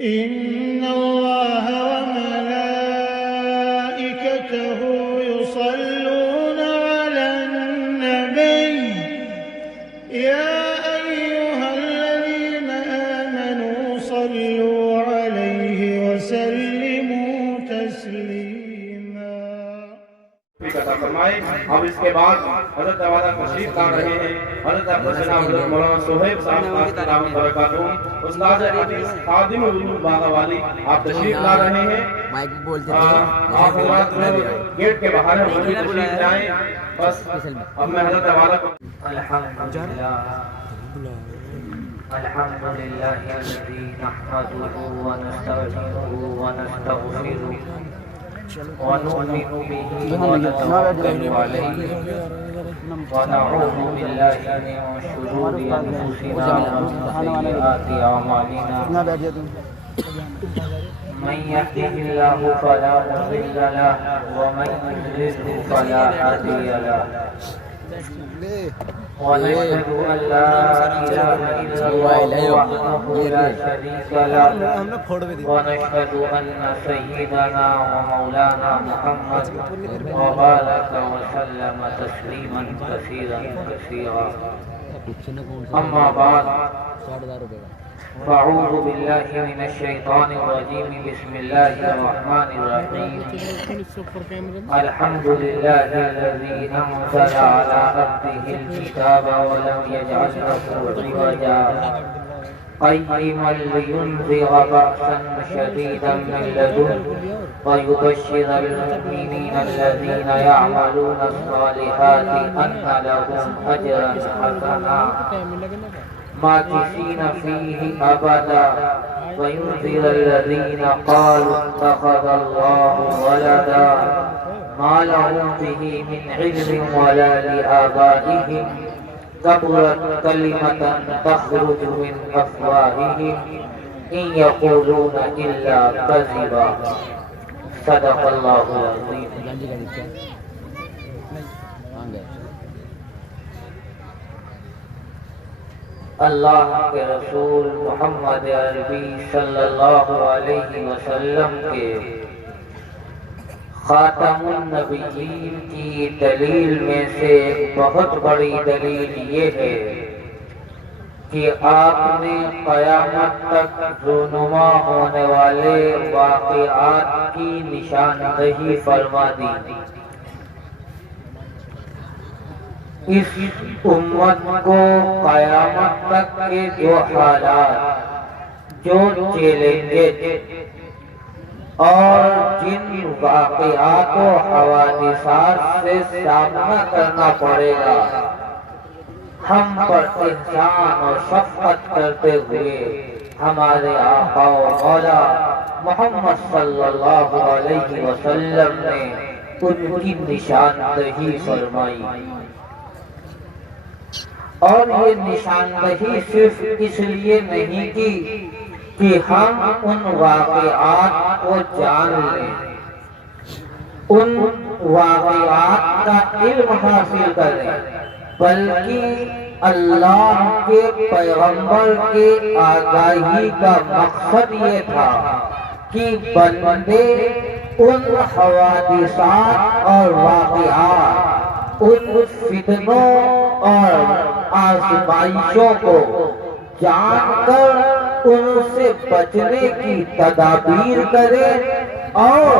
إن الله وملائكته يصلون على النبي يا أيها الذين آمنوا صلوا عليه وسلموا تسليما. اب اس کے بعد حضرت والا تشریف لا رہے ہیں. حضرت حضرت مولانا صہیب صاحب دامت برکاتہم استاد حدیث خادم علوم باغہ والی آپ تشریف لا رہے ہیں. مائک بولتے آپ حضرات گیٹ کے باہر تشریف لائیں. بس اب میں حضرت والا کو الحمد لله الذي نحمده ونستعينه ونستغفره ونؤمن به ونتوكل عليه ونعوذ بالله من شرور انفسنا ومن سيئات اعمالنا من يهده الله فلا مضل له ومن يضلل فلا هادي له ونشهد أن لا إله إلا الله وحده لا شريك له ونشهد أن سيدنا ومولانا محمد وبارك وسلم تسليما كثيرا كثيرا. أما بعد فأعوذ بالله من الشيطان الرجيم. بسم الله الرحمن الرحيم. الحمد لله الذي أنزل على عبده الكتاب ولم يجعل له عوجا قيما لينذر بأسا شديدا من لدنه ويبشر المؤمنين الذين يعملون الصالحات أن لهم أجرا حسنا ماكثين فيه أبدا وينذر الذين قالوا اتخذ الله ولدا ما لهم به من علم ولا لآبائهم كبرت كلمة تخرج من أفواههم إن يقولون إلا كذبا. صدق الله العظيم. اللہ کے رسول محمد عربی صلی اللہ علیہ وسلم کے خاتم النبیین کی دلیل میں سے ایک بہت بڑی دلیل یہ ہے کہ آپ نے قیامت تک رونما ہونے والے واقعات کی نشاندہی فرما دی. اس امت کو قیامت تک کے جو حالات، جو چیلنجز اور جن واقعات و حوادثات سے سامنا کرنا پڑے گا، ہم پر احسان اور شفقت کرتے ہوئے ہمارے آقا و مولا محمد صلی اللہ علیہ وسلم نے ان کی نشاندہی فرمائی. اور یہ نشاندہی صرف اس لیے نہیں کی کہ ہم ان واقعات کو جان لیں، ان واقعات کا علم حاصل کریں، بلکہ اللہ کے پیغمبر کے آگاہی کا مقصد یہ تھا کہ بندے ان حوادثات اور واقعات، ان فتنوں اور آزمائشوں کو جان کر ان سے بچنے کی تدابیر کرے اور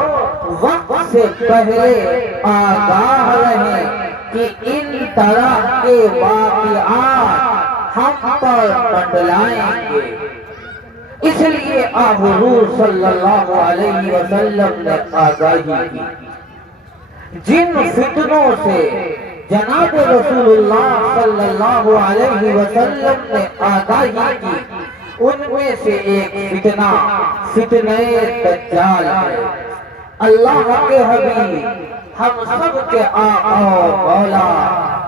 وقت سے پہلے آگاہ رہیں کہ ان طرح کے واقعات ہم پر منڈلائیں گے. اس لیے حضور صلی اللہ علیہ وسلم نے آگاہی کی. جن فتنوں سے جناب رسول اللہ صلی اللہ علیہ وسلم نے آگاہی کی، ان میں سے ایک فتنہ فتنہ دجال ہے. اللہ کے حبیب ہم سب کے آقا و مولا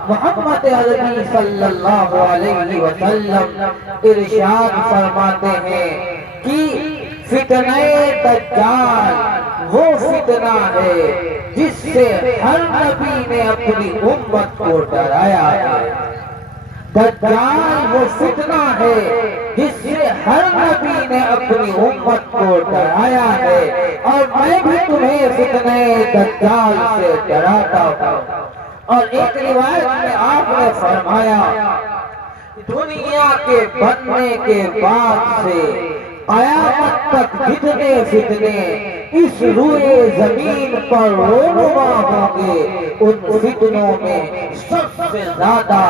محمد عربی صلی اللہ علیہ وسلم ارشاد فرماتے ہیں کہ فتنہ دجال وہ فتنہ ہے جس سے ہر نبی نے اپنی امت کو ڈرایا ہے. دجال وہ فتنہ ہے جس سے ہر نبی نے اپنی امت کو ڈرایا ہے، اور میں بھی تمہیں فتنہ دجال سے ڈراتا ہوں۔ اور ایک روایت میں آپ نے فرمایا دنیا کے بننے کے بعد سے قیامت تک جتنے فتنے اس روئے زمین پر رونما ہوں گے، ان فتنوں میں سب سے زیادہ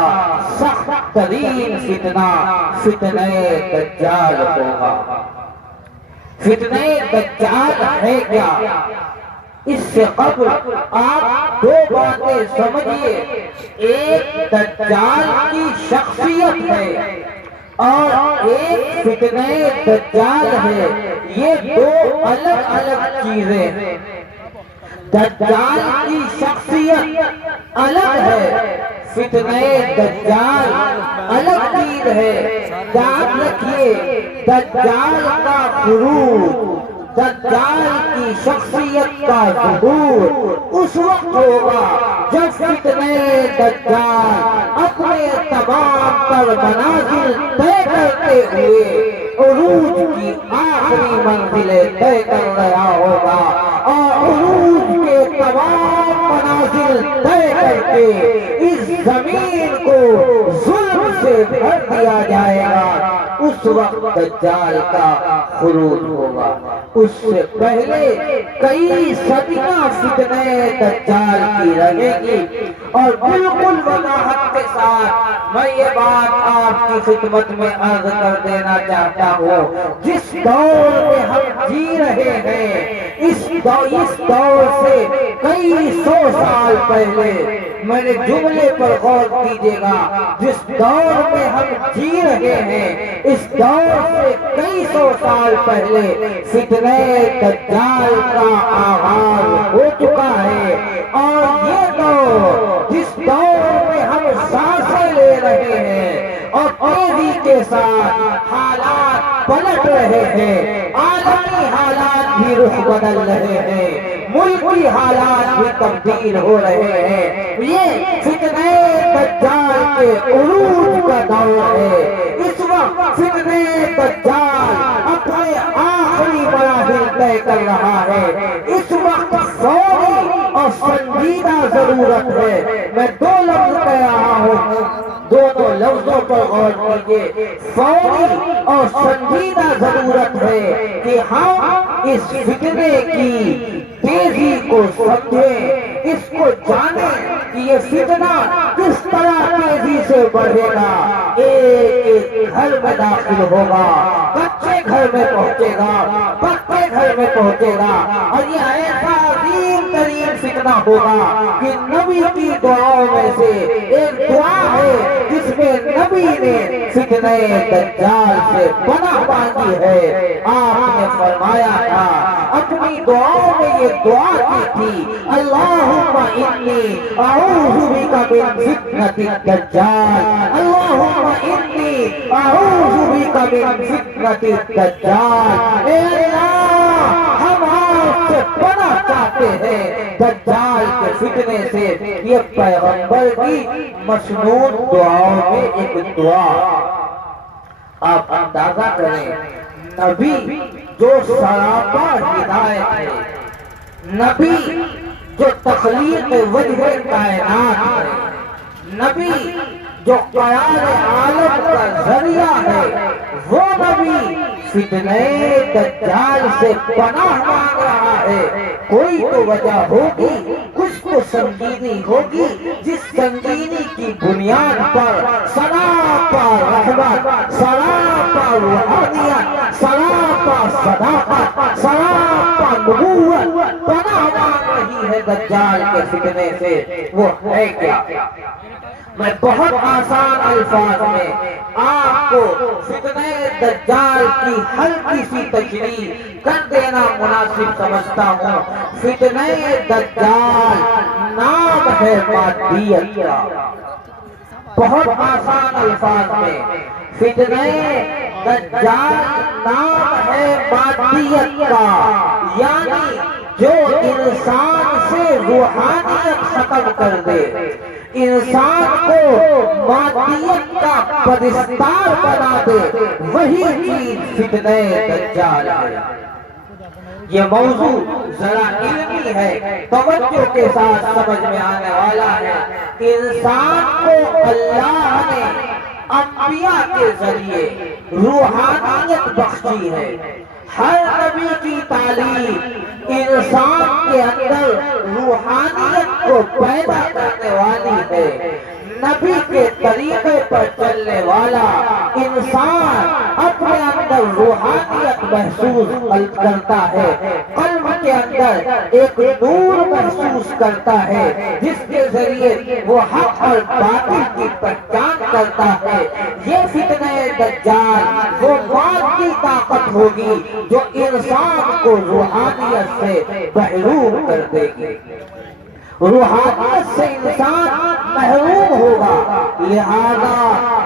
سخت ترین فتنہ فتنہ دجال ہوگا۔ فتنہ دجال ہے کیا؟ اس سے قبل آپ دو باتیں سمجھیے، ایک دجال کی شخصیت ہے اور ایک فتنہ دجال ہے، یہ دو الگ الگ چیزیں ہیں۔ دجال کی شخصیت الگ ہے، فتنہ دجال الگ چیز ہے۔ یاد رکھیے دجال کا خروج، دجال کی شخصیت کا ظہور اس وقت ہوگا جب فتنہ دجال اپنے تمام تر منازل طے کرتے ہوئے عروج کی آخری منزلیں طے کر رہا ہوگا، اور عروج کے تمام منازل طے کر کے اس زمین کو ظلم سے بھر دیا جائے گا، اس وقت دجال کا خروج ہوگا۔ اس سے پہلے کئی صدیاں فتنہ دجال کی رہے گی، اور بالکل وضاحت کے ساتھ میں یہ بات آپ کی خدمت میں عرض کر دینا چاہتا ہوں، جس دور میں ہم جی رہے ہیں اس دور سے کئی سو سال پہلے، میں نے جملے پر غور کیجیے گا، جس دور میں ہم جی رہے ہیں اس دور سے کئی سو سال پہلے فتنہ دجال کا آغاز ہو چکا ہے، اور یہ دور جس دور میں ہم سانسیں لے رہے ہیں اور تیزی کے ساتھ حالات پلٹ رہے ہیں، عالمی حالات بھی رخ بدل رہے ہیں، ملکی حالات بھی تبدیل ہو رہے ہیں، یہ فتنہ دجال کے عروج کا دور ہے۔ اس وقت فتنہ دجال اپنے آخری مراحل طے کر رہا ہے، اس وقت فوری اور سنجیدہ ضرورت ہے۔ میں دو لفظ کہہ رہا ہوں، دونوں لفظوں پر غور کیجیے، فوری اور سنجیدہ ضرورت ہے کہ ہم اس فتنے کی تیزی کو سمجھیں، اس کو جانیں کہ یہ فتنہ کس طرح تیزی سے بڑھے گا، ایک گھر میں داخل ہوگا، کچے گھر میں پہنچے گا، پکے گھر میں پہنچے گا، اور یہ ایسا عظیم ترین فتنہ ہوگا کہ نبی کی دعاؤں میں سے ایک دعا ہے جس میں نبی نے فتنہ دجال سے پناہ مانگی ہے۔ آپ نے فرمایا تھا اپنی دعاؤں میں یہ دعا کی تھی، اللہم انی اعوذ بک من فتنۃ الدجال، اللہم انی اعوذ بک من فتنۃ الدجال، اے اللہ ہم آپ سے پناہ چاہتے ہیں دجال کے فتنے سے۔ یہ پیغمبر کی مسنون دعاؤں میں ایک دعا، آپ اندازہ کریں، نبی جو سراپا ہدایت ہے، نبی جو تخلیق وجہ کائنات ہے، نبی جو قیام عالم کا ذریعہ ہے، وہ نبی فتنہ دجال سے پناہ مانگ رہا ہے۔ کوئی تو وجہ ہوگی، کچھ تو سنگینی ہوگی، جس سنگینی کی بنیاد پر سراپا رحمت، سراپا روحانیت، سراپا صداقت، سراپا نبوت پناہ مانگ رہی ہے دجال کے فتنے سے۔ وہ ہے کیا؟ میں بہت آسان الفاظ میں آپ کو فتنہ دجال کی ہلکی سی تشریح کر دینا مناسب سمجھتا ہوں۔ فتنہ دجال نام ہے مادیت کا، بہت آسان الفاظ میں فتنہ دجال نام ہے مادیت کا، یعنی جو انسان سے روحانیت ختم کر دے، انسان کو مادیت کا پرستار بنا دے، وہی چیز فتنہ دجال ہے۔ یہ موضوع ذرا علمی ہے، توجہ کے ساتھ سمجھ میں آنے والا ہے۔ انسان کو اللہ نے انبیاء کے ذریعے روحانیت بخشی ہے۔ ہر نبی کی تعلیم انسان کے اندر روحانیت کو پیدا کرنے والی ہے۔ نبی کے طریقے پر چلنے والا انسان اپنے اندر روحانیت محسوس کرتا ہے، قلب کے اندر ایک نور محسوس کرتا ہے، جس کے ذریعے وہ حق اور باطل کی پہچان کرتا ہے۔ یہ فتنہ دجال وہ مادی طاقت ہوگی جو انسان کو روحانیت سے محروم کر دے گی۔ روحانیت سے انسان محروم ہوگا، لہذا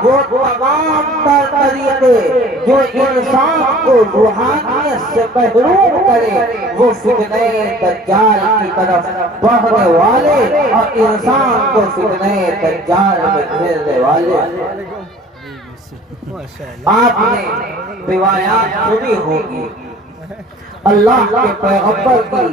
وہ تمام تر طریقے جو انسان کو روحانیت سے محروم کرے وہ فتنہ دجال کی طرف بڑھنے والے اور انسان کو فتنہ دجال میں گھیرنے والے۔ آپ نے روایات سنی ہوگی، اللہ کے پیغمبر کی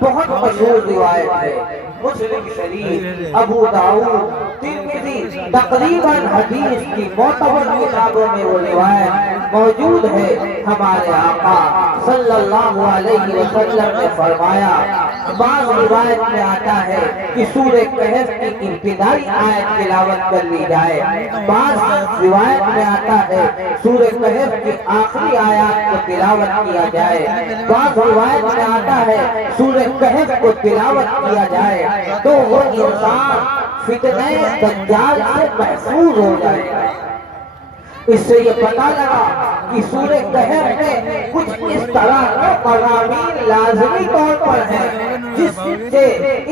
بہت مشہور روایت ہے، مسلم شریف، ابو داؤد، ترمذی، تقریباً حدیث کی معتبر کتابوں میں وہ روایت موجود ہے۔ ہمارے آقا صلی اللہ علیہ وسلم نے فرمایا، بعض روایت میں آتا ہے کہ سورہ کہف کی ابتدائی آیت تلاوت کر لی جائے، بعض روایت میں آتا ہے سورہ کہف کی آخری آیات کو تلاوت کیا جائے، بعض روایت میں آتا ہے سورہ کہف کو تلاوت کیا جائے تو وہ انسان فتنہ دجال سے محفوظ ہو جائے گا۔ اس سے یہ پتہ لگا کہ سورہ کہف میں کچھ اس طرح کے مضامین لازمی طور پر ہیں جس سے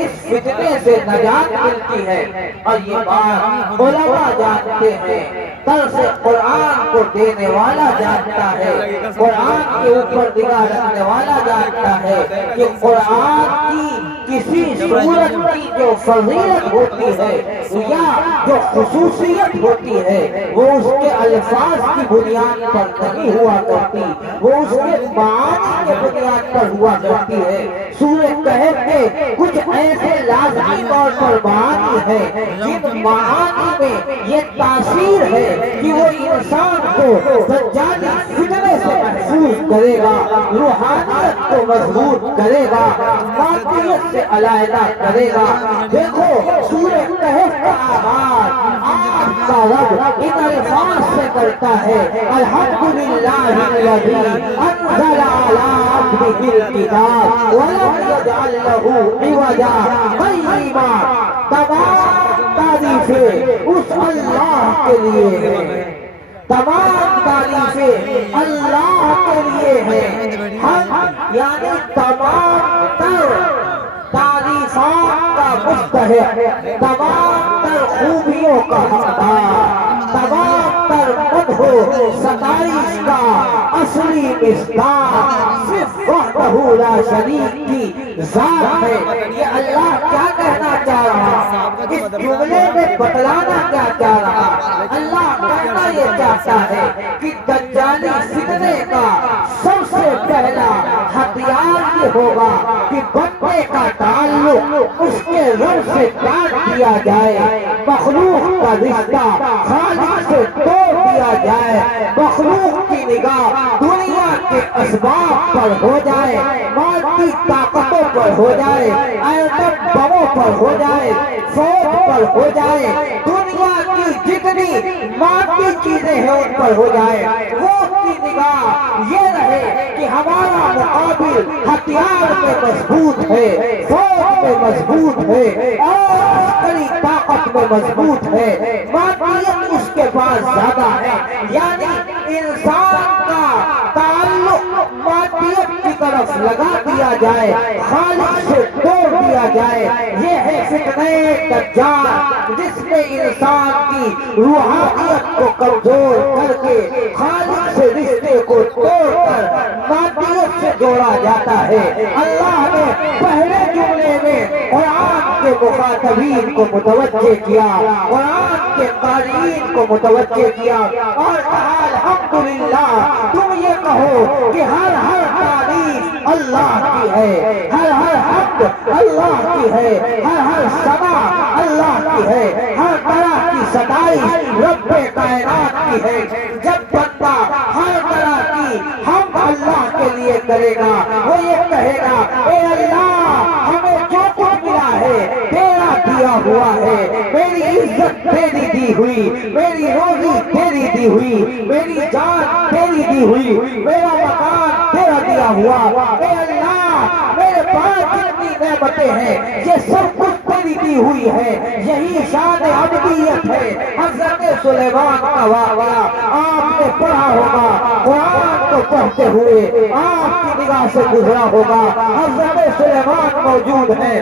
اس فتنے سے نجات ملتی ہے، اور یہ بات علماء جانتے ہیں، درس قرآن کو دینے والا جانتا ہے، قرآن کے اوپر نگاہ رکھنے والا جانتا ہے کہ قرآن کی کسی سورت کی جو فضیلت ہوتی ہے یا جو خصوصیت ہوتی ہے وہ اس کے الفاظ کی بنیاد پر نہیں ہوا کرتی، وہ اس کے معانی کے بنیاد پر ہوا کرتی ہے۔ سورہ کہف کے کچھ ایسے لازمی طور پر معانی ہیں جن معانی میں یہ تاثیر ہے کہ وہ انسان کو دجالی فتنے سے محفوظ کرے گا، روحانیت کو مضبوط کرے گا، مادیت سے علیحدہ کرے گا۔ دیکھو سورہ کہف کا آغاز آپ کا رب ان الفاظ سے کرتا ہے، الحمدللہ الذی انزل علی عبدہ الکتاب ولم یجعل لہ عوجا قیما۔ تمام تعریفیں اس اللہ کے لیے ہیں، تمام تعریفیں اللہ کے لیے ہیں، ہم یعنی تمام تر تعریفات کا مستحق، تمام تر خوبیوں کا حقدار، تمام تر مدح و ستائش کا اصلی مصداق صرف وحدہ لا شریک کی ذات ہے۔ یہ اللہ کیا کہنا چاہ رہا، اس جملے میں بتلانا کیا چاہ رہا؟ اللہ کہنا یہ چاہتا ہے کہ دجالی فتنے کا سب سے پہلا ہتھیار یہ ہوگا کہ بندے کا تعلق اس کے رب سے کاٹ دیا جائے، مخلوق کا رشتہ خالق سے توڑ دیا جائے، مخلوق کی نگاہ دنیا کے اسباب پر ہو جائے، مادی طاقتوں پر ہو جائے، ایٹم بموں پر ہو جائے، فوج پر ہو جائے، دنیا کی جتنی مادی چیزیں ہیں ان پر ہو جائے، وہ کی نگاہ یہ رہے کہ ہمارا مقابل ہتھیار میں مضبوط ہے، فوج میں مضبوط ہے، اور کئی طاقت میں مضبوط ہے، مادیت اس کے پاس زیادہ ہے، یعنی انسان کا تعلق مادیت کی طرف طرف لگا دیا جائے، خالق سے توڑ دیا جائے۔ یہ ہے فتنہ دجال، جس میں انسان کی روحانیت کو کمزور کر کے خالق سے رشتے کو توڑ کر مادیت سے جوڑا جاتا ہے۔ اللہ نے پہلے جملے میں قرآن کے مخاطبین کو متوجہ کیا، قرآن کے قارئین کو متوجہ کیا اور کہا الحمدللہ، تم یہ کہو کہ ہر تعریف اللہ کی ہے، ہر حمد اللہ کی ہے، ہر ثنا اللہ کی ہے، ہر طرح کی ستائش رب کائنات کی ہے۔ جب بندہ ہر طرح کی ہم اللہ کے لیے کرے گا، وہ یہ کہے گا اے اللہ، ہمیں جو کچھ ملا ہے تیرا دیا ہوا ہے، میری عزت تیری دی ہوئی، میری روزی تیری دی ہوئی، میری جان تیری دی ہوئی، میرا مکان تیرا دیا ہوا، اے اللہ میرے پاس جتنی نعمتیں ہیں یہ سب کچھ تیری دی ہوئی ہے۔ یہی شان عبدیت ہے۔ حضرت سلیمان کا واقعہ آپ نے پڑھا ہوگا، قرآن کو پڑھتے ہوئے آپ کی نگاہ سے گزرا ہوگا۔ حضرت سلیمان موجود ہیں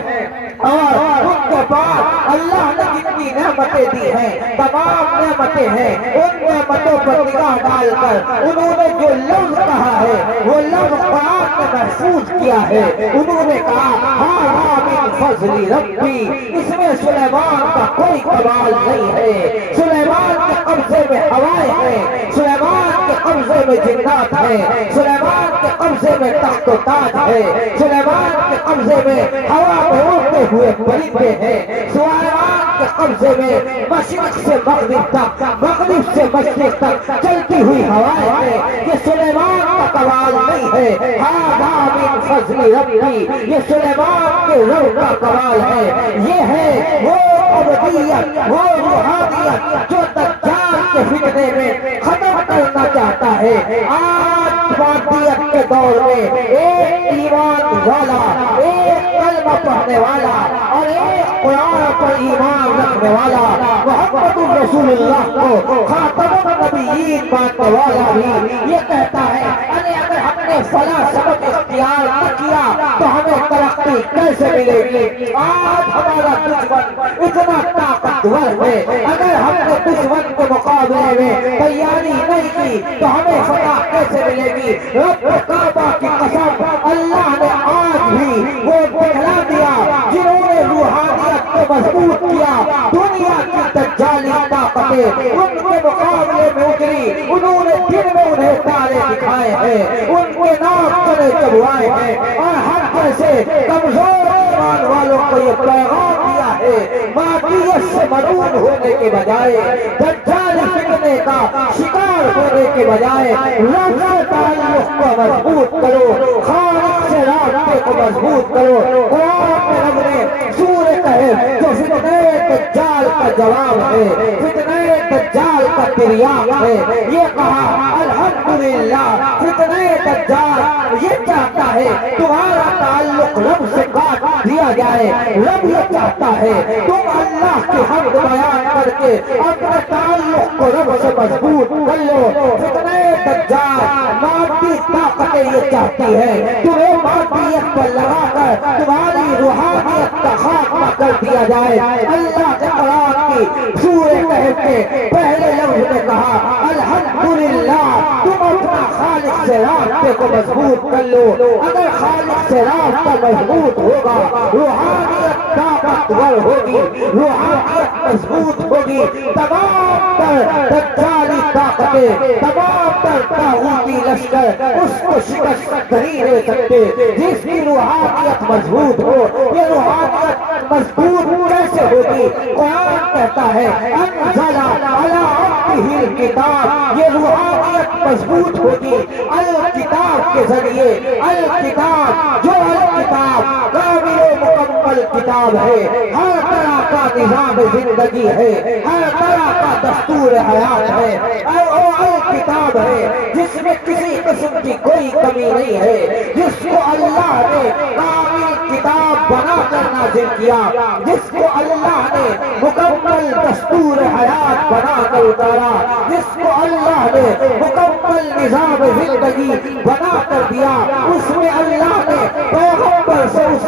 اور ان کے پاس اللہ نے جتنی نعمتیں دی ہیں، تمام نعمتیں ہیں، ان نعمتوں پر نگاہ ڈال کر انہوں نے جو لفظ کہا ہے وہ لفظ قرآن نے محفوظ کیا ہے۔ انہوں نے کہا ہاں من فضل ربی، اس میں سلیمان کا کوئی کمال نہیں ہے۔ سلیمان کے قبضے میں ہوائیں ہیں، سلیمان کے قبضے میں جنات ہیں، سلیمان کے قبضے میں تخت و تاج ہے، سلیمان کے قبضے میں ہوا میں اڑتے ہوئے پرندے ہیں، سلیمان کے قبضے میں مشرق سے مغرب تک، مغرب سے مشرق تک چلتی ہوئی ہوائیں ہیں۔ یہ سلیمان کا کمال نہیں ہے، ہذا من فضل ربی، یہ سلیمان کے رب کا کمال ہے۔ یہ ہے وہ عبدیت، وہ روحانیت جو دجال کے فتنے میں ختم کرنا چاہتا ہے۔ آج مادیت کے دور میں ایک ایمان والا، ایک کلمہ پڑھنے والا اور ایک قرآن پر ایمان رکھنے والا، محمد رسول اللہ کو خاتم النبیین ماننے والا بھی یہ کہتا ہے اگر ہم نے فلاں سبق اختیار نہ کیا تو ہمیں ترقی کیسے ملے گی؟ آج ہمارا دشمن اتنا طاقتور ہے، اگر ہم نے دشمن کے مقابلے میں تیاری نہیں کی تو ہمیں فتح کیسے ملے گی؟ رب کعبہ کی قسم، اللہ نے آج بھی وہ دکھلا دیا جنہوں نے روحانیت کو مضبوط کیا، دنیا کی دجالی طاقتیں ان کے مقابلے میں اتری، انہوں نے دن میں انہیں تارے دکھائے ہیں، ان کے نام چلے چبوائے ہیں اور ہم جیسے کمزور ایمان والوں کو یہ پیغام دیا ہے مادیت سے مرعوب ہونے کے بجائے، دجال فتنے کا شکار ہونے کے بجائے رب سے تعلق کو مضبوط کرو، خالق سے رابطے کو مضبوط کرو۔ قرآن میں رب نے سورہ کہف جو فتنہ دجال کا جواب ہے، فتنہ دجال کا تریاق ہے، یہ کہا الحمدللہ فتنہ دجال یہ چاہتا ہے تمہارا تعلق رب سے کاٹ دیا جائے، رب یہ چاہتا ہے تم اللہ کی حمد بیان کر کے اپنے تعلق کو رب سے مضبوط کر لو۔ فتنہ دجال مادی طاقتیں یہ چاہتی ہے تمہیں مادیت پر لگا کر تمہاری روحانیت کا خاتمہ کر دیا جائے۔ اللہ کے قرآن کی سورہ کہف کے پہلے لفظ میں کہا الحمدللہ، تم اپنا خالق سے رابطے کو مضبوط کر لو۔ اگر خالق سے رابطہ مضبوط ہوگا، روحانیت طاقتور ہوگی، روحانیت مضبوط ہوگی، تمام تر دجالی طاقتیں، تمام تر طاغوتی لشکر اس کو شکست نہیں دے سکتے۔ جس کی روحانیت مضبوط ہو، یہ روحانیت مضبوط کیسے ہوگی؟ قرآن کہتا ہے انزل علی عبدہ الکتاب، یہ روحانیت مضبوط ہوگی الکتاب کے ذریعے۔ الکتاب جو الکتاب کامل و مکمل کتاب ہے، ہر طرح کا نظام زندگی ہے، ہر طرح کا دستور حیات ہے، اور الکتاب ہے جس میں کسی قسم کی کوئی کمی نہیں ہے، جس کو اللہ نے کامل کتاب بنا کر نازل کیا، جس کو اللہ نے مکمل دستور حیات بنا کر اتارا، جس کو اللہ نے مکمل نظام زندگی بنا کر دیا، اس میں اللہ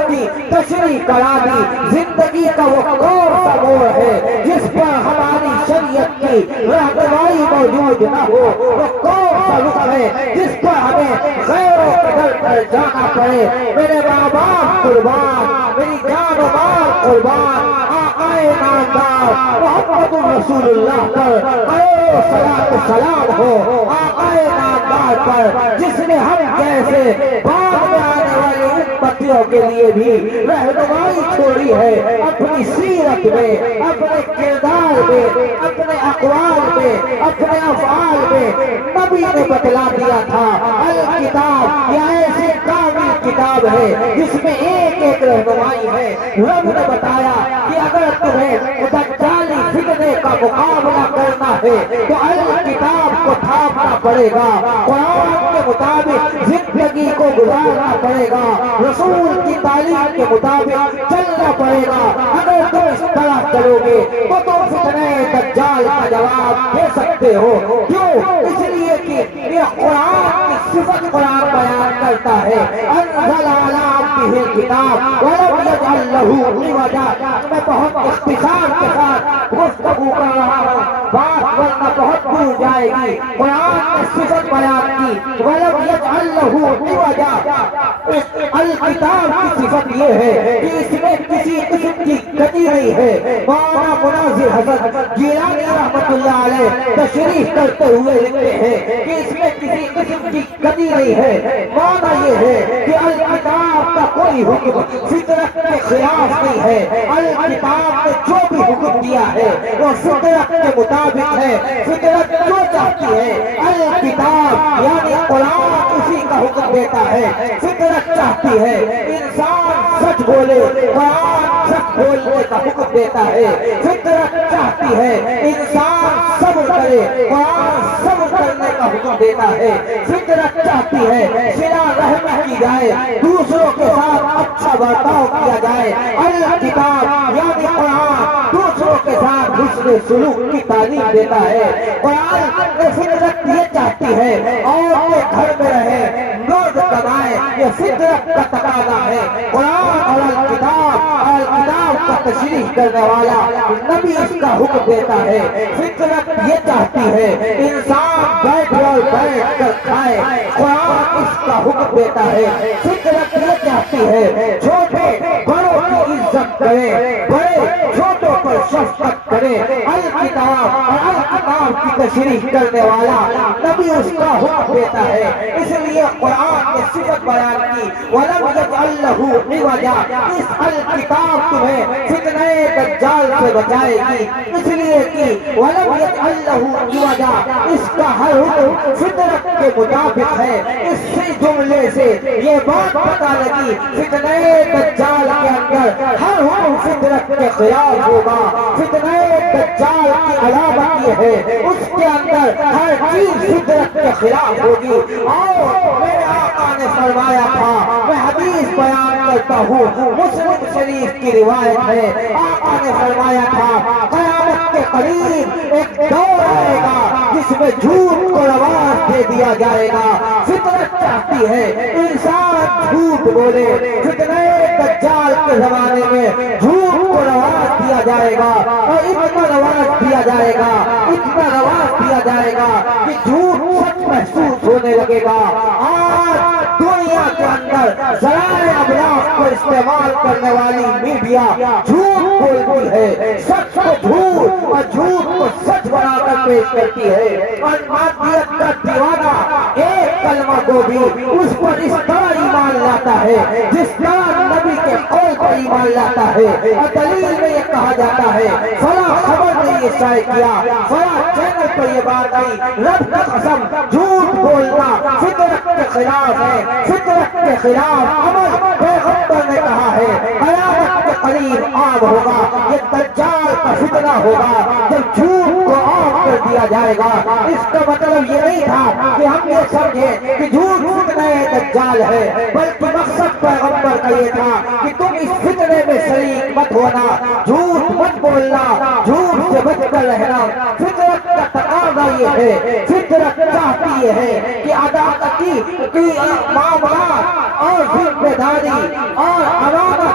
کی تشریح کرا دی۔ زندگی کا وہ کون سا موڑ ہے جس پر ہماری شریعت کی رہنمائی موجود نہ ہو؟ وہ کون سا رخ ہے جس پر ہمیں غیروں کے در پر جانا پڑے؟ میرے ماں باپ قربان، میری جان و مال قربان، آقائے نامدار محمد رسول اللہ پر کروڑوں صلاۃ و سلام ہو، آقائے نامدار پر جس نے ہم جیسے بعد میں آنے والی امتیوں کے لیے بھی رہنمائی چھوڑی ہے، اپنی سیرت میں، اپنے کردار میں، اپنے اقوال میں، اپنے افعال میں نبی نے بتلا دیا تھا۔ الکتاب یہ ایسی کامل کتاب ہے جس میں ایک ایک رہنمائی ہے۔ رب نے بتایا کہ اگر تمہیں دجالی فتنے کا مقابلہ کرنا ہے تو الکتاب کو تھامنا پڑے گا، قرآن کے مطابق زندگی کو گزارنا پڑے گا، رسول کی تعلیم کے مطابق چلنا پڑے گا۔ اگر تم اس طرح چلو گے تو تم فتنہ دجال کا جواب دے سکتے ہو۔ کیوں؟ اس لیے کہ یہ قرآن کی صفت قرآن بیان کرتا ہے، انزل علی عبدہ الکتاب ولم یجعل لہ عوجا۔ میں بہت اختصار کے ساتھ گفتگو کر رہا ہوں، بات ورنہ بہت دور جائے گی۔ قرآن نے صفت بیان کی ولم یجعل لہ عوجا۔ الکتاب کی صفت یہ ہے کہ اس میں کسی قسم کی کمی نہیں ہے۔ مولانا مناظر حضرت جیلانی رحمت اللہ علیہ تشریح کرتے ہوئے لکھتے ہیں کہ اس میں کسی قسم کی کمی نہیں ہے۔ معنی یہ ہے کہ الکتاب کا کوئی حکم فطرت کے خلاف نہیں ہے۔ الکتاب نے جو بھی حکم دیا ہے وہ فطرت کے مطابق ہے، فطرت جو چاہتی ہے الکتاب یعنی قرآن اسی کا حکم دیتا ہے۔ فطرت چاہتی ہے انسان سچ بولے، قرآن سچ بولنے کا حکم دیتا ہے۔ فطرت چاہتی ہے انسان صبر کرے، قرآن صبر کرنے کا حکم دیتا ہے۔ فطرت چاہتی ہے صلہ رحمی کی جائے، دوسروں کے ساتھ اچھا برتاؤ کیا جائے۔ الکتاب یعنی قرآن دوسروں کے ساتھ حسن سلوک کی تعلیم دیتا ہے۔ قرآن میں فطرت یہ چاہتی ہے عورتیں گھر میں رہے، مرد کمائے، یہ فطرت کا تقاضا ہے۔ قرآن اور الکتاب کا تشریح کرنے والا نبی اس کا حکم دیتا ہے۔ فطرت یہ چاہتی ہے انسان بیٹھ کر کھائے، قرآن اس کا حکم دیتا ہے۔ فطرت یہ چاہتی ہے چھوٹے بڑوں کی عزت کرے، بڑے چھوٹوں پر شفقت کرے۔ الکتاب اور الکتاب کی تشریح کرنے والا نبی اس کا حکم دیتا ہے۔ اس لیے قرآن نے صفت بیان کی وَلَمْ يَجْعَلْ لَهُ عِوَجًا۔ اس الکتاب تمہیں فتنہ دجال سے بچائے گی، اس لیے کہ وَلَمْ يَجْعَلْ لَهُ عِوَجًا، اس کا ہر حکم فطرت کے مطابق ہے۔ اس سے جملے سے یہ بات پتہ لگی فتنہ دجال کے اندر ہر حکم فطرت کے خلاف ہوگا۔ فتنہ دجال کی علامت یہ ہے اس کے اندر ہر چیز فطرت کے خلاف ہوگی۔ اور میرے آقا نے فرمایا تھا، میں حدیث بیان کرتا ہوں، مسلم شریف کی روایت ہے، آقا نے فرمایا تھا قیامت کے قریب ایک دور آئے گا جس میں جھوٹ کو رواج دے دیا جائے گا۔ فطرت چاہتی ہے انسان جھوٹ بولے، فتنہ دجال کے زمانے میں جھوٹ کو رواج دیا جائے گا، اور اتنا رواج دیا جائے گا، اتنا رواج دیا جائے گا کہ جھوٹ سچ محسوس ہونے لگے گا۔ آج دنیا کے اندر ذرائع ابلاغ کو استعمال کرنے والی میڈیا جھوٹ بولتی ہے، سچ کو جھوٹ اور جھوٹ کو سچ بنا کر پیش کرتی ہے، اور مادیت کا دیوانہ ایک کلمہ کو بھی اس پر اس طرح ایمان لاتا ہے جس طرح نبی کے قول پر ایمان لاتا ہے۔ اور دلیل میں یہ کہا جاتا ہے فلاں خبر نے یہ شائع کیا، فلاں چینل پر یہ بات آئی، رب کی قسم جھوٹ بولنا فطرت کے خلاف ہے، فطرت کے خلاف عمل پیغمبر نے کہا ہے۔ قیامت کے قریب عام ہوگا، یہ دجال کا فتنہ ہوگا جب جھوٹ کو عام کر دیا جائے گا۔ اس کا مطلب یہ نہیں تھا کہ ہم یہ سمجھیں کہ جھوٹ فتنہ دجال ہے، بلکہ مقصد پیغمبر کا یہ تھا کہ تم اس فتنے میں شریک مت ہونا، جھوٹ مت بولنا، جھوٹ سے بچ کر رہنا۔ فطرت کا تقاضا یہ ہے، فطرت چاہتی یہ ہے کہ عدالتی کی معاملات اور ذمہ داری اور امانت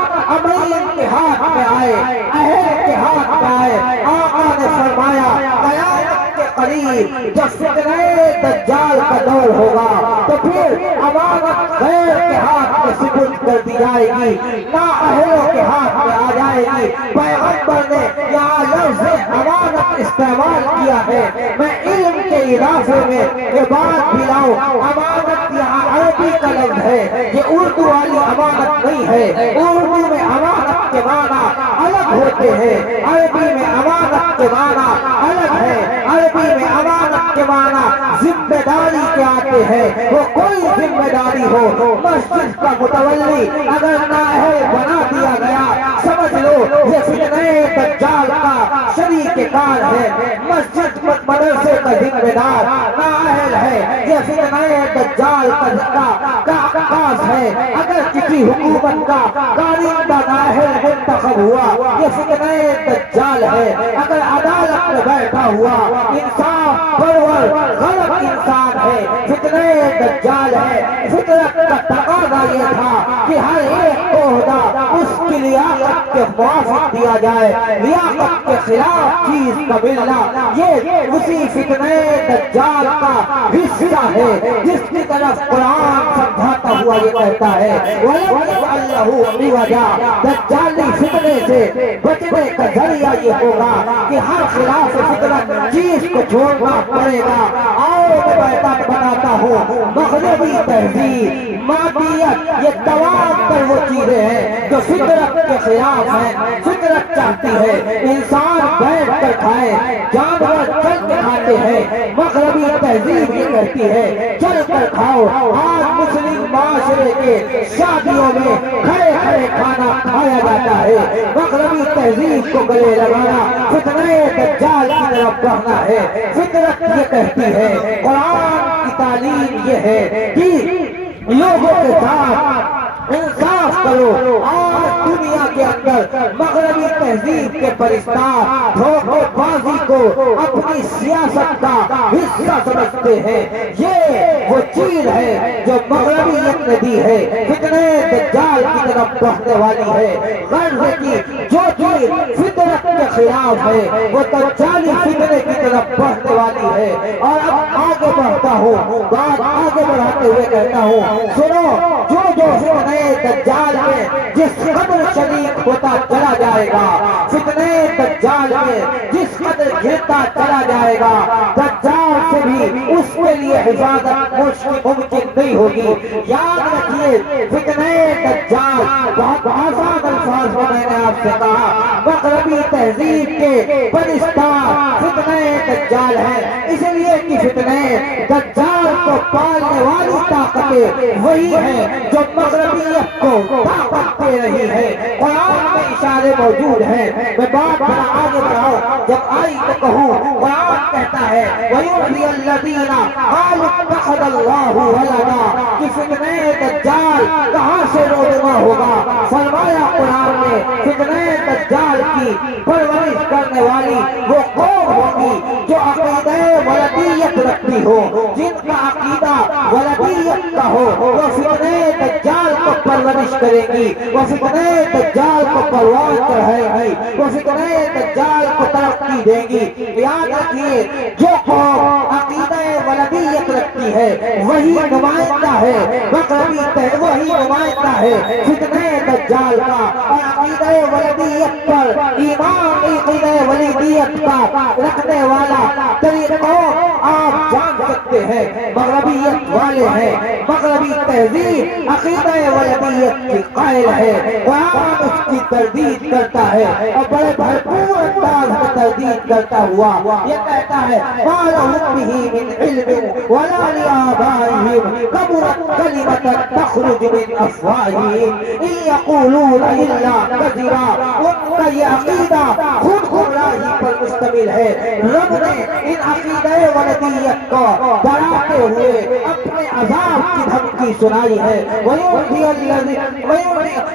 جب فتنہ دجال کا دور ہوگا تو پھر امانت غیر کے ہاتھ میں سپرد کر دی جائے گی، نااہلوں کے ہاتھ میں آ جائے گی۔ پیغمبر نے یہاں لفظ امانت استعمال کیا ہے، میں علم کے اضافے میں یہ بات بھی لاؤں، امانت یہاں عربی کا لفظ ہے، یہ اردو والی امانت نہیں ہے۔ اردو میں امانت کے معنی الگ ہوتے ہیں، عربی میں امانت کے معنی الگ ہے۔ عربی میں امانت کے معنی ذمہ داری کے آتے ہیں، وہ کوئی ذمہ داری ہو، مسجد کا متولی اگر نااہل بنا دیا گیا، سمجھ لو یہ فتنہ دجال کا شریک کار ہے، مسجد مدرسے کا ذمہ دار نااہل ہے، یہ فتنہ دجال کا عکاس ہے۔ اگر کسی حکومت کا کارندہ نااہل منتخب ہوا، یہ فتنہ دجال ہے۔ اگر عدالت میں بیٹھا ہوا انصاف پرور غلط انسان ہے، فتنہ دجال ہے۔ فطرت کا تقاضا یہ تھا کہ ہر ایک کو عہدہ اس کی لیاقت کے موافق دیا جائے، لیاقت کے خلاف چیز کا ملنا یہ اسی فتنہ دجال کا حصہ ہے، جس کی طرف قرآن سمجھاتا ہوا یہ کہتا ہے وَلَمْ يَجْعَلْ لَهُ عِوَجًا۔ دجالی فتنے سے بچنے کا ذریعہ یہ ہوگا کہ ہر خلاف فطرت چیز کو چھوڑنا پڑے گا۔ اور میں بتاتا ہوں مغربی تہذیب، مادیت، یہ تمام پر وہ چیزیں ہیں جو فطرت کے خلاف ہیں۔ فطرت چاہتی ہے انسان بیٹھ کر کھائے، جانور چل کے کھاتے ہیں، مغربی تہذیب یہ کہتی ہے چل کر کھاؤ۔ آج مسلم معاشرے کے شادیوں میں کھڑے کھڑے کھانا کھایا جاتا ہے، مغربی تہذیب کو گلے لگانا فتنہ دجال کی طرف بڑھنا ہے۔ فطرت یہ کہتی ہے، قرآن کی تعلیم یہ ہے کہ لوگوں کے ساتھ انصاف کرو۔ آج دنیا کے اندر مغربی تہذیب کے پرستار دھوکے بازی کو اپنی سیاست کا حصہ سمجھتے ہیں۔ یہ وہ چیز ہے جو مغربیت نے دی ہے، فتنہ دجال کی طرف بڑھنے والی ہے۔ غرض ہے کہ جو چیز فطرت کے خلاف ہے وہ دجالی فتنے کی طرف بڑھنے والی ہے۔ اور اب آگے بڑھتا ہوں، بات آگے بڑھاتے ہوئے کہتا ہوں سنو، جو فتنہ دجال میں جس قدر شریک ہوتا چلا جائے گا، فتنہ دجال میں جس قدر گرتا چلا جائے گا، دجال سے بھی اس کے لیے حفاظت ممکن نہیں ہوگی۔ یاد رکھیے فتنہ دجال بہت آسان الفاظ میں نے آپ سے کہا، مغربی تہذیب کے پرستار فتنہ دجال ہے، اس لیے کہ فتنہ دجال کو پالنے والی طاقتیں وہی ہیں جو مغربیت کو طاقت دے رہی ہے۔ قرآن میں اشارے موجود ہیں، میں بات بڑا آگے بڑھاؤں، جب آئی تو کہوں، قرآن کہتا ہے وَيُحْيِي الَّذِينَ قَالُوا اتَّخَذَ اللَّهُ وَلَدًا، کہ فتنہ دجال کہاں سے رونما ہوگا؟ فرمایا قرآن نے فتنہ دجال کی پرورش کرنے والی وہ قوم ہوگی جو عقیدہ ولدیت رکھتی ہو، جن کا عقیدہ ولدیت کا ہو، وہ فتنہ دجال کو پرورش کرے گی، وہ فتنہ دجال کو پرواز چڑھائے گی، وہ فتنہ دجال کو ترقی دے گی۔ یاد رکھیے جو قوم عقیدہ ولدیت رکھتی ہے وہی نمائندہ ہے، وہی نمائندہ ہے فتنہ دجال کا۔ اور عقیدہ ولدیت پر ایمان، عقیدہ ولدیت کا رکھنے والا طریقوں آپ جان سکتے ہیں مغربیت والے ہیں۔ مغربی تہذیب عقیدہ ولدیت کی قائل ہے، قرآن اس کی تردید کرتا ہے اور بڑے بھرپور انداز میں تردید کرتا ہوا یہ کہتا ہے مَا لَهُم بِهِ مِنْ عِلْمٍ وَلَا لِآبَائِهِمْ كَبُرَتْ كَلِمَةً تَخْرُجُ مِنْ أَفْوَاهِهِمْ إِنْ يَقُولُونَ إِلَّا كَذِبًا۔ ان کا یہ عقیدہ خود گمراہی پر مشتمل ہے۔ رب نے ان عقیدہ ولدیت کو ڈراتے ہوئے اپنے عذاب کی دھمکی سنائی ہے۔ وَيُحْيِي الَّذِينَ،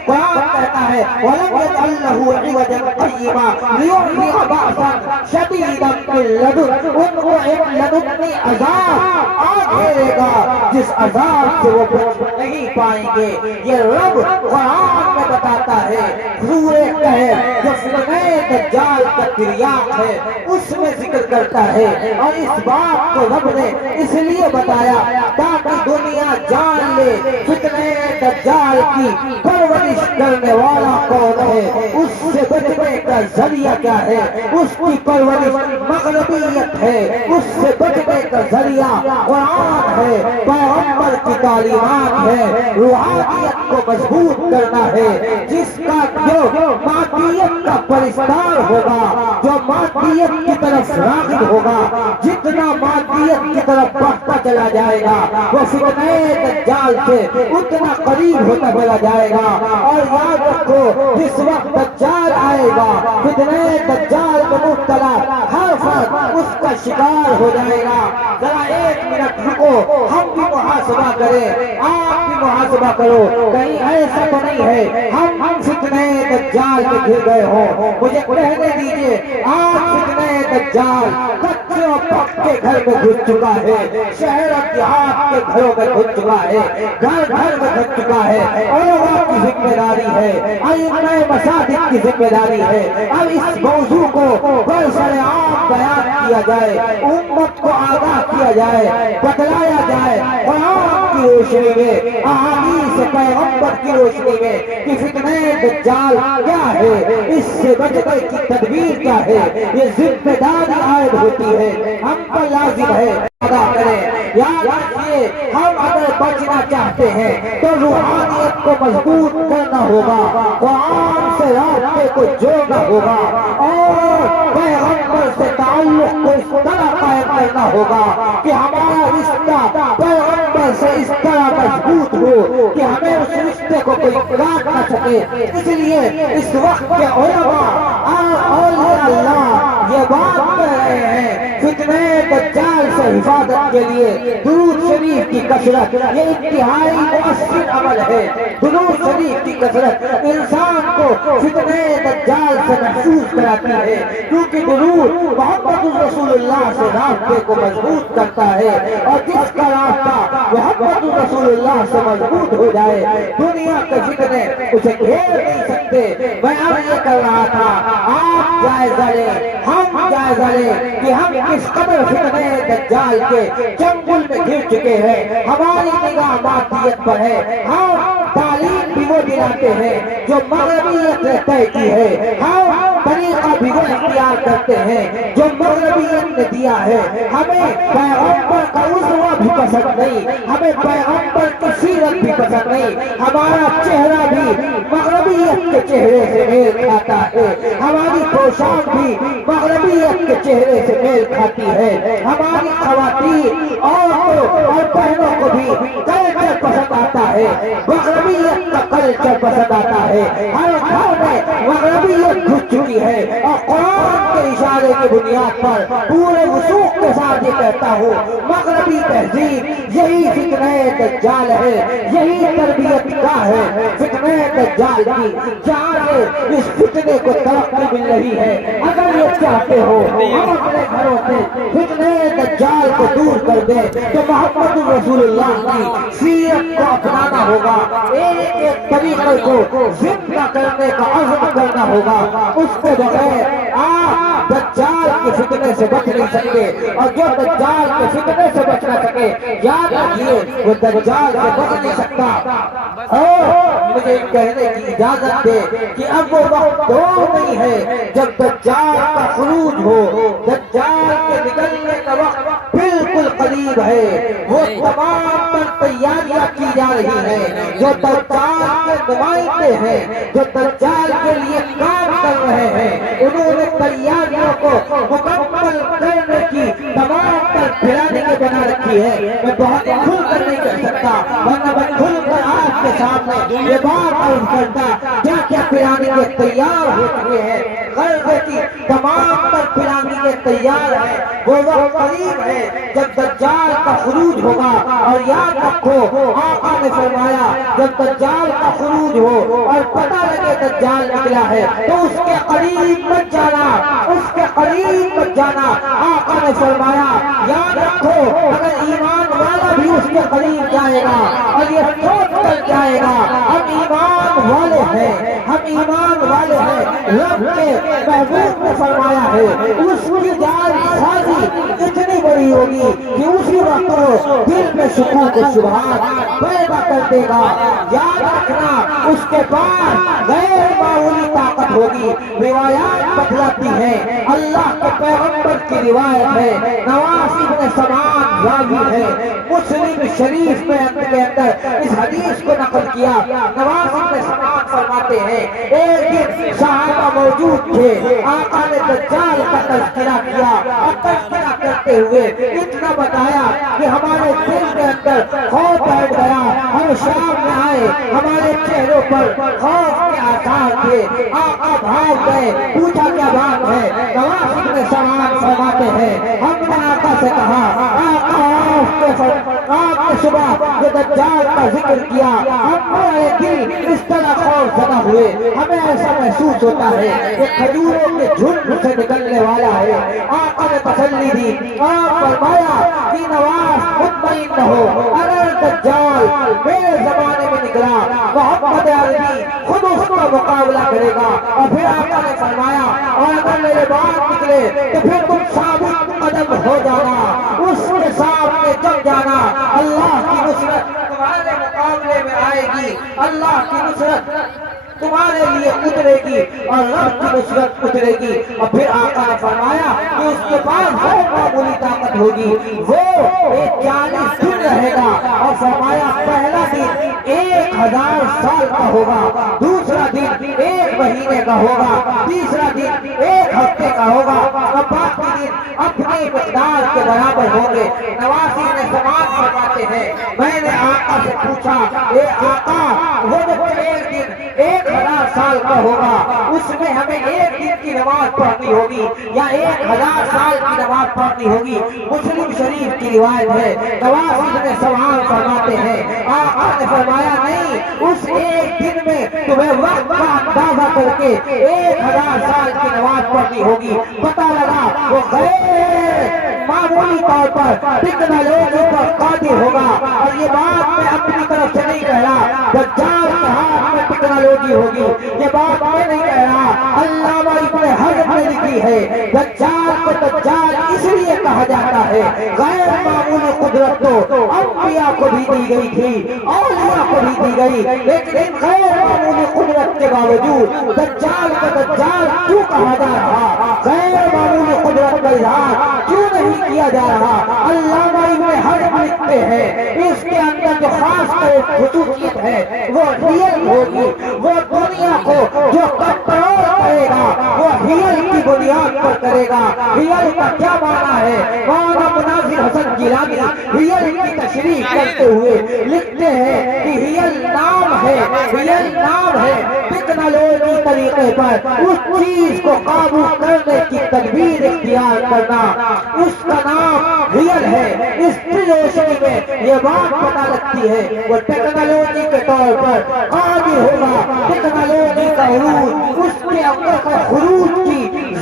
قرآن کہتا ہے وَلَمْ يَجْعَلْ لَهُ عِوَجًا قَيِّمًا لِيُحْيِيَ بَأْسًا شَدِيدًا مِنْ لَدُنْهُ، ان کو ایک لدنی عذاب آ گھیرے گا جس عذاب سے وہ بچ نہیں پائیں گے۔ یہ رب قرآن میں بتاتا ہے۔ سورہ کہف جو فتنہ دجال کا تریاق ہے اس میں ذکر کرتا ہے، اور اس بات کو رب نے اس لیے بتایا تاکہ دنیا جان لے فتنہ دجال کی پرورش کرنے والا کون ہے، اس سے بچنے کا ذریعہ کیا ہے، اس کی پرورش مغربیت ہے، اس سے بچنے کا ذریعہ قرآن ہے، پیغمبر کی تعلیمات ہے، روحانیت کو مضبوط کرنا ہے، جس کا جو مادیت کا پرستار ہوگا، جو مادیت کی طرف راغب ہوگا، جتنا مادیت کی طرف بڑھتا چلا جائے گا وہ فتنہ دجال سے اتنا قریب ہوتا چلا جائے گا۔ اور یاد رکھو جس وقت دجال آئے گا فتنہ دجال میں مبتلا ہر فرد اس کا شکار ہو جائے گا۔ ذرا ایک منٹ رکو، ہم بھی محاسبہ کریں، آپ بھی محاسبہ کرو، کہیں ایسا تو نہیں ہے ہم فتنہ دجال میں گر گئے ہوں۔ مجھے کہنے دیجئے آج فتنہ دجال کچے اور پکے گھر میں گھس چکا ہے، شہر اور دیہات کے گھروں میں گھس چکا ہے، گھر گھر میں گھس چکا ہے، علماء کی ذمہ داری ہے، ائمہ مساجد کی ذمہ داری ہے۔ اب اس موضوع کو برسر عام بیان کیا جائے، امت کو آگاہ کیا جائے، بتلایا جائے قرآن کی روشنی میں، احادیث پیغمبر کی روشنی میں کہ فتنہ دجال کیا ہے، اس سے بچنے کی تدبیر کیا ہے، یہ ذمہ داری عائد ہوتی ہے، ہم پر لازم ہے ادا کریں۔ یاد رکھیے ہم اگر بچنا چاہتے ہیں تو روحانیت کو مضبوط کرنا ہوگا، قرآن سے رابطے کو جوڑنا ہوگا، اور پیغمبر سے تعلق کو اس طرح قائم کرنا ہوگا کہ ہمارا رشتہ پیغمبر سے اس طرح مضبوط ہو کہ ہمیں اس رشتے کو کوئی کاٹ نہ سکے۔ اس لیے اس وقت کے علماء اور اولیاء اللہ یہ بات کر رہے ہیں فتنہ دجال سے حفاظت کے لیے درود شریف کی کثرت یہ انتہائی مؤثر عمل ہے۔ درود شریف کی کثرت انسان کو فتنہ دجال سے محفوظ کراتی ہے، کیونکہ درود محمد رسول اللہ سے رابطے کو مضبوط کرتا ہے، اور جس کا رابطہ محمد رسول اللہ سے مضبوط ہو جائے دنیا کے فتنے اسے گھیر نہیں سکتے۔ میں اب یہ کر رہا تھا آپ جائزہ لیں، ہم جائزہ لیں کہ ہم کس قدر فتنہ دجال کے چنگل میں گر چکے ہیں۔ ہماری نگاہ مادیت پر ہے، ہم تعلیم بھی وہ دلاتے ہیں جو مغربیت نے طے کی ہے، ہم طریقہ بھی وہ اختیار کرتے ہیں جو مغربیت نے دیا ہے۔ ہمیں پیغمبر کا اسوہ بھی پسند نہیں، ہمیں پیغمبر کی سیرت بھی پسند نہیں، ہمارا چہرہ بھی مغربیت کے چہرے سے میل کھاتا ہے، ہماری پوشاک بھی مغربیت کے چہرے سے میل کھاتی ہے، ہماری خواتین عورتوں اور بہنوں کو بھی کلچر پسند آتا ہے، مغربیت کا کلچر پسند آتا ہے۔ ہر گھر میں مغربیت گھس چکی ہے، اور قرآن کے اشارے کی بنیاد پر پورے وثوق کے ساتھ یہ کہتا ہوں مغربی تہذیب یہی فتنہ دجال ہے، یہی تربیت گاہ ہے فتنہ دجال کی، جہاں سے اس فتنے کو ترقی مل رہی ہے۔ اگر یہ چاہتے ہو ہم اپنے گھروں سے فتنہ دجال کو دور کر دیں تو محمد رسول اللہ کی سیرت کو اپنانا ہوگا، ایک ایک طریقے کو زندہ کرنے کا عزم کرنا ہوگا، اس کے بغیر آپ دجال کے فتنے سے بچ نہیں سکتے، اور جو دجال کے فتنے سے بچ نہ سکے یاد رکھیے وہ دجال سے بچ نہیں سکتا۔ اور مجھے کہنے کی اجازت دے کہ اب وہ وقت دور نہیں ہے جب دجال کا خروج ہو، دجال کے نکلنے کا وقت بالکل قریب ہے، وہ تمام پر تیاریاں کی جا رہی ہیں، جو دجال کے نمائندے ہیں، جو دجال کے لیے کام کر رہے ہیں، انہوں نے تیاریوں کو مکمل کرنے کی تمام پر پھیلانے کی بنا رکھی ہے۔ میں بہت کھل کر نہیں کر سکتا، ورنہ میں کھل کر آپ کے سامنے یہ بات عرض کرتا کیا کیا پھیلانے کے تیار ہو چکے ہیں، غربے کی تمام پر پھیلانے کے تیار ہیں۔ وہ وقت قریب ہے جب دجال کا خروج ہوگا، اور یاد رکھو آقا نے فرمایا جب دجال کا خروج ہو اور پتہ لگے دجال نکلا ہے تو اس کے قریب مت جانا، اس کے قریب مت جانا۔ آقا نے فرمایا یاد رکھو اگر ایمان والا بھی اس کے قریب جائے گا اور یہ سوچ کر جائے گا اب ایمان ایمان والے ہیں، ہم ایمان والے ہیں۔ رب کے محبوب نے فرمایا ہے اس کی جان سازی اتنی بڑی ہوگی کہ اسی وقت وہ دل میں شکوک و شبہات پیدا کر دے گا۔ یاد رکھنا اس کے پاس غیر معمولی طاقت ہوگی۔ روایات بتلاتی ہیں، اللہ کے پیغمبر کی روایت ہے، نواس ابن سمعان راوی ہے، مسلم شریف میں کے اندر اس حدیث کو نقل کیا۔ نواس ابن سمعان فرماتے ہیں ایک دن صحابہ موجود تھے، آقا نے دجال کا تذکرہ کیا اور تذکرہ کرتے ہوئے اتنا بتایا کہ ہمارے دل کے اندر خوف بیٹھ گیا۔ ہم شام میں آئے، ہمارے چہروں پر خوف کے آثار تھے۔ آقا بھاگ گئے، پوچھا کیا بات ہے؟ نواس ابن سمعان فرماتے ہیں ہم نے آقا سے کہا آقا آپ نے صبح جو دجال کا ذکر کیا، ہمارے دل اس طرح خوف زدہ ہوئے، ہمیں ایسا محسوس ہوتا ہے کہ کھجوروں کے جھنڈ سے نکلنے والا ہے۔ آقا نے تسلی دی، آپ فرمایا کہ نواس مطمئن رہو، اگر دجال میرے زمانے میں نکلا محمد عربی خود اس کا مقابلہ کرے گا۔ اور پھر آقا نے فرمایا اور اگر میرے بعد نکلے تو پھر تم ثابت قدم ہو جانا، اس کے سامنے جم جانا، اللہ کی نصرت تمہارے مقابلے میں آئے گی، اللہ کی نصرت تمہارے لیے اترے گی اور رب کی نصرت اترے گی۔ اور پھر آقا نے فرمایا کہ اس کے پاس غیر معمولی طاقت ہوگی، وہ 40 دن رہے گا۔ اور فرمایا پہلا دن 1000 سال کا ہوگا، دوسرا دن 1 مہینے کا ہوگا، تیسرا دن 1 ہفتے کا ہوگا اور باقی دن اپنی مقدار کے برابر ہوں گے۔ نواس ابن سمعان فرماتے ہیں میں نے آقا سے پوچھا اے آقا وہ جو ایک دن 1000 سال کا ہوگا اس میں ہمیں 1 دن کی نماز پڑھنی ہوگی یا 1000 سال کی نماز پڑھنی ہوگی؟ مسلم شریف کی روایت ہے، نواس ابن سمعان فرماتے ہیں آقا نے فرمایا نہیں، اس 1 دن میں تمہیں وقت کا اندازہ کر کے 1000 سال کی نماز پڑھنی ہوگی۔ پتہ لگا وہ غیر معمولی طور پر ٹیکنالوجی پر قادر ہوگا۔ اور یہ بات میں اپنی طرف سے نہیں کہہ رہا، دجال کے ہاتھ میں ٹیکنالوجی ہوگی، یہ بات میں نہیں کہہ رہا، علامہ ابن حجر نے لکھی ہے دجال کو دجال اس لیے کہا جاتا ہے غیر معمولی قدرت تو انبیاء کو بھی دی گئی تھی، اولیاء کو بھی دی گئی، لیکن غیر معمولی قدرت کے باوجود دجال کو دجال کیوں کہا جا رہا؟ غیر معمولی قدرت کا اظہار کیوں نہیں کیا جا رہا؟ علامہ ابن حجر لکھتے ہیں اس کے اندر جو خاص خصوصیت ہے وہ ریئل ہوگی، وہ دنیا کو جو کنٹرول کرے گا وہ ریئل کی بنیاد پر کرے گا۔ ریئل کا کیا معنی ہے؟ مولانا مناظر حسن گیلانی ریئل کی تشریح کرتے ہوئے لکھتے ہیں کہ ریئل نام ہے ٹیکنالوجی طریقے پر اس چیز کو قابو کرنے کی تدبیر اختیار کرنا، اس کا نام ریئل ہے۔ اس کی روشنی میں یہ بات پتہ لگتی ہے وہ ٹیکنالوجی کے طور پر قادر ہوگا، ٹیکنالوجی کا عروج اس کے اندر کا خروج کی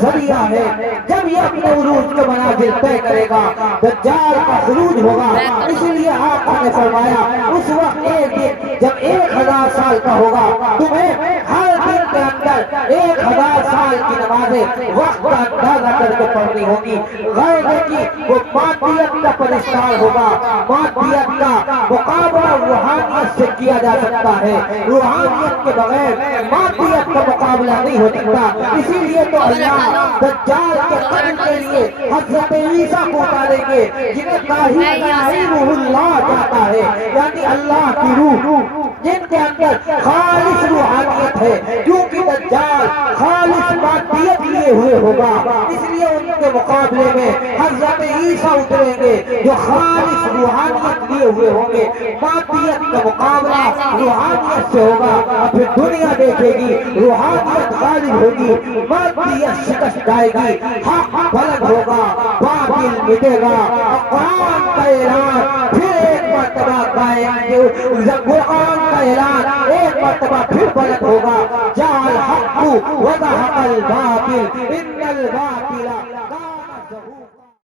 ذریعہ ہے۔ جب یہ اپنے عروج کے منازل طے کرے گا دجال کا خروج ہوگا۔ اس لیے آقا نے فرمایا اس وقت ایک دن جب 1000 سال کا ہوگا تمہیں ہر دن کے اندر 1000 سال کی نمازیں وقت کا اندازہ کر کے پڑھنی ہوگی۔ غیر کی وہ مادیت کا پرستار ہوگا، مادیت کا مقابلہ روحانیت سے کیا جا سکتا ہے، روحانیت کے بغیر مادیت کا مقابلہ نہیں ہو سکتا۔ اسی لیے تو اللہ دجال کے قتل کے لیے حضرت عیسیٰ کو اتاریں گے جنہیں روح اللہ کہتا ہے، یعنی اللہ کی روح جن کے اندر خالص روحانیت ہے، کیونکہ دجال خالص مادیت لیے ہوئے ہوگا، اس لیے ان کے مقابلے میں حضرت عیسیٰ اتریں گے جو خالص روحانیت لیے ہوئے ہوں گے۔ مادیت کا مقابلہ روحانیت سے ہوگا اور پھر دنیا دیکھے گی روحانیت غالب ہوگی، مادیت شکست جائے گی، حق بلند ہوگا، باطل مٹے گا۔ قرآن کا اعلان پھر ایک مرتبہ قائم، قرآن کا اعلان ایک مرتبہ پھر بلند ہوگا، جاء الحق وزهق الباطل ان الباطل